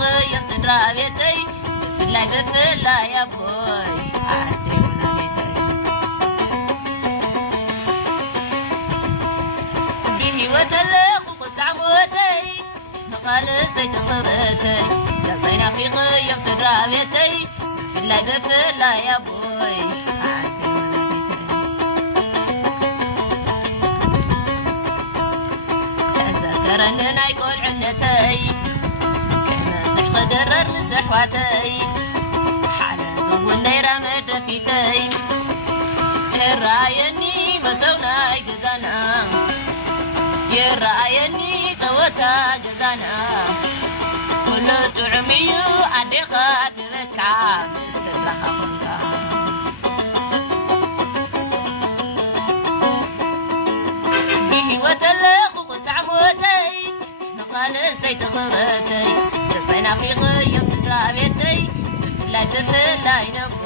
غير صدرا بيتي بفلا يا بوي عدي ونبيتي بهوة اللق وقسع موتي مقال زيت خبرتي يا زينا في غير صدرا بيتي بفلا يا بوي عدي ونبيتي تذكرننا يقول عنتي درر مسحواتي حالة والنيرة مدرفيتي يرايني مسونا جزانا يرايني سوتا جزانا كل تعميو عديقات بكع سرها منها به وتلخ وقسع موتي نقال استيت خبرتي زينا في غيم سدرا بيتي بفلا ينبو